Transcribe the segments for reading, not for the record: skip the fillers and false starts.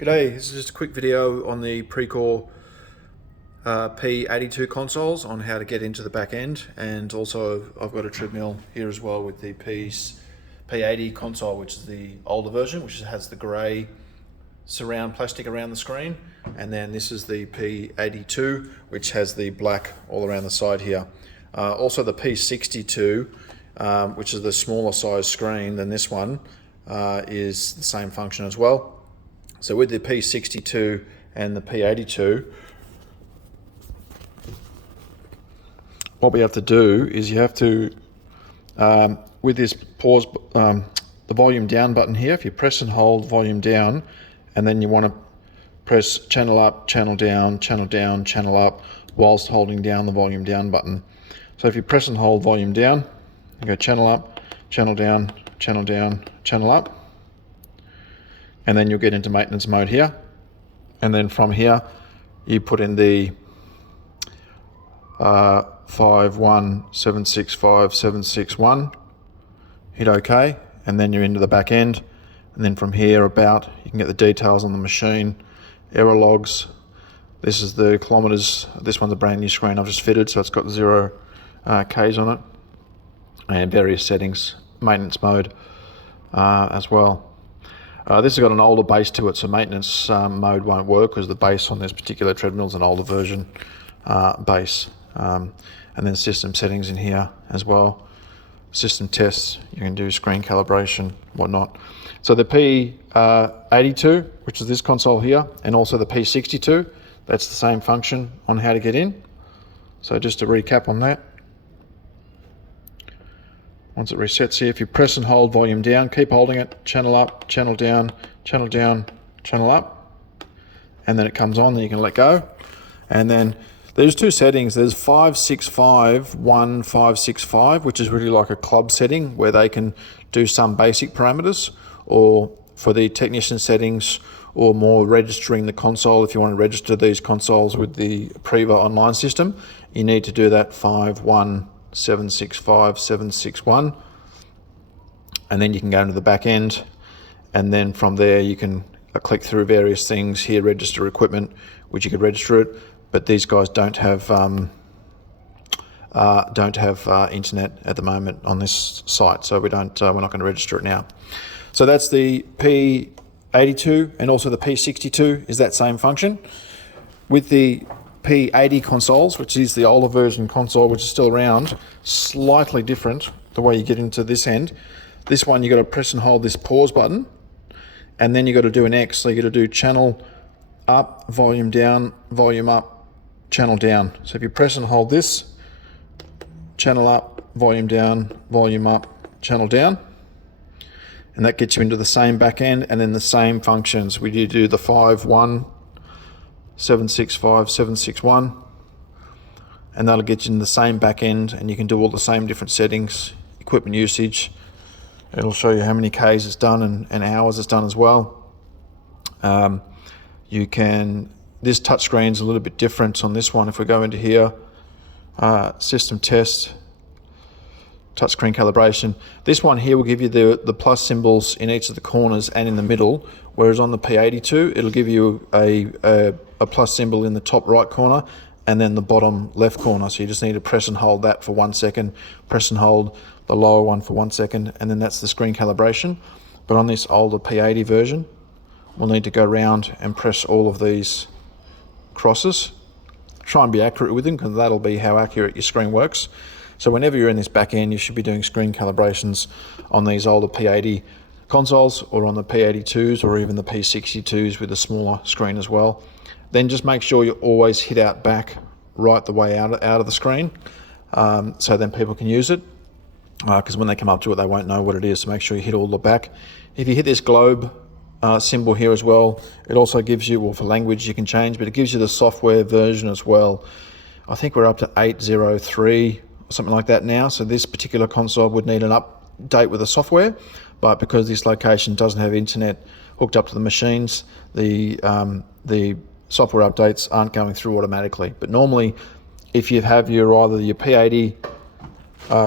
G'day, this is just a quick video on the Precor P82 consoles on how to get into the back end, and also I've got a treadmill here as well with the P80 console, which is the older version, which has the grey surround plastic around the screen, and then this is the P82 which has the black all around the side here. Also the P62 which is the smaller size screen than this one is the same function as well. So with the P62 and the P82, what we have to do is you have to, with this pause, the volume down button here, if you press and hold volume down, and then you want to press channel up, channel down, channel down, channel up, whilst holding down the volume down button. So if you press and hold volume down, you go channel up, channel down, channel down, channel up, and then you'll get into maintenance mode here. And then from here, you put in the 51765 hit OK, and then you're into the back end. And then from here about, you can get the details on the machine, error logs. This is the kilometers. This one's a brand new screen I've just fitted, so it's got 0 Ks on it, and various settings, maintenance mode as well. This has got an older base to it, so maintenance mode won't work because the base on this particular treadmill is an older version base. And then system settings in here as well. System tests, you can do screen calibration, whatnot. So the P82, which is this console here, and also the P62, that's the same function on how to get in. So just to recap on that. Once it resets here, if you press and hold volume down, keep holding it, channel up, channel down, channel down, channel up, and then it comes on, then you can let go. And then there's two settings. There's 565, 1565, which is really like a club setting where they can do some basic parameters, or for the technician settings, or more registering the console. If you want to register these consoles with the Priva online system, you need to do that 51765 and then you can go into the back end, and then from there you can click through various things here, register equipment, which you could register it, but these guys don't have internet at the moment on this site, so we're not going to register it now. So that's the P82, and also the P62 is that same function. With the P80 consoles, which is the older version console, which is still around, slightly different the way you get into this end. This one, you got to press and hold this pause button, and then you got to do an X. So you got to do channel up, volume down, volume up, channel down. So if you press and hold this, channel up, volume down, volume up, channel down, and that gets you into the same back end, and then the same functions. We do the 51765 and that'll get you in the same back end, and you can do all the same different settings, equipment usage. It'll show you how many Ks it's done and hours it's done as well. This touchscreen's a little bit different on this one. If we go into here, system test, touchscreen calibration. This one here will give you the plus symbols in each of the corners and in the middle, whereas on the P82 it'll give you a plus symbol in the top right corner and then the bottom left corner. So you just need to press and hold that for 1 second, press and hold the lower one for 1 second, and then that's the screen calibration. But on this older P80 version, we'll need to go around and press all of these crosses. Try and be accurate with them, because that'll be how accurate your screen works. So whenever you're in this back end, you should be doing screen calibrations on these older P80 consoles, or on the P82s, or even the P62s with a smaller screen as well. Then just make sure you always hit out back right the way out of the screen, so then people can use it, because when they come up to it they won't know what it is. So make sure you hit all the back. If you hit this globe symbol here as well, it also gives you, well, for language you can change, but it gives you the software version as well. I think we're up to 803 or something like that now, so this particular console would need an update with the software, but because this location doesn't have internet hooked up to the machines, the software updates aren't going through automatically. But normally, if you have either your P80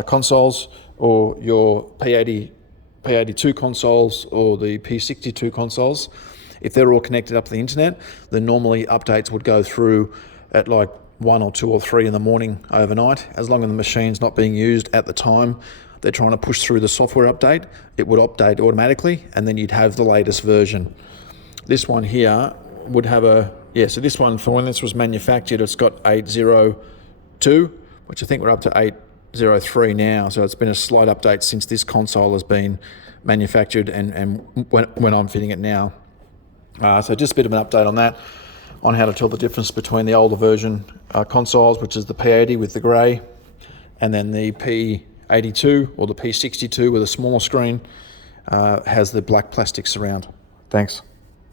consoles, or your P82 consoles, or the P62 consoles, If they're all connected up to the internet, then normally updates would go through at like 1 or 2 or 3 in the morning overnight. As long as the machine's not being used at the time they're trying to push through the software update, it would update automatically, and then you'd have the latest version. This one here would have so this one, for when this was manufactured, it's got 802, which I think we're up to 803 now. So it's been a slight update since this console has been manufactured and when I'm fitting it now. So just a bit of an update on that, on how to tell the difference between the older version consoles, which is the P80 with the grey, and then the P82 or the P62 with a smaller screen, has the black plastic surround. Thanks.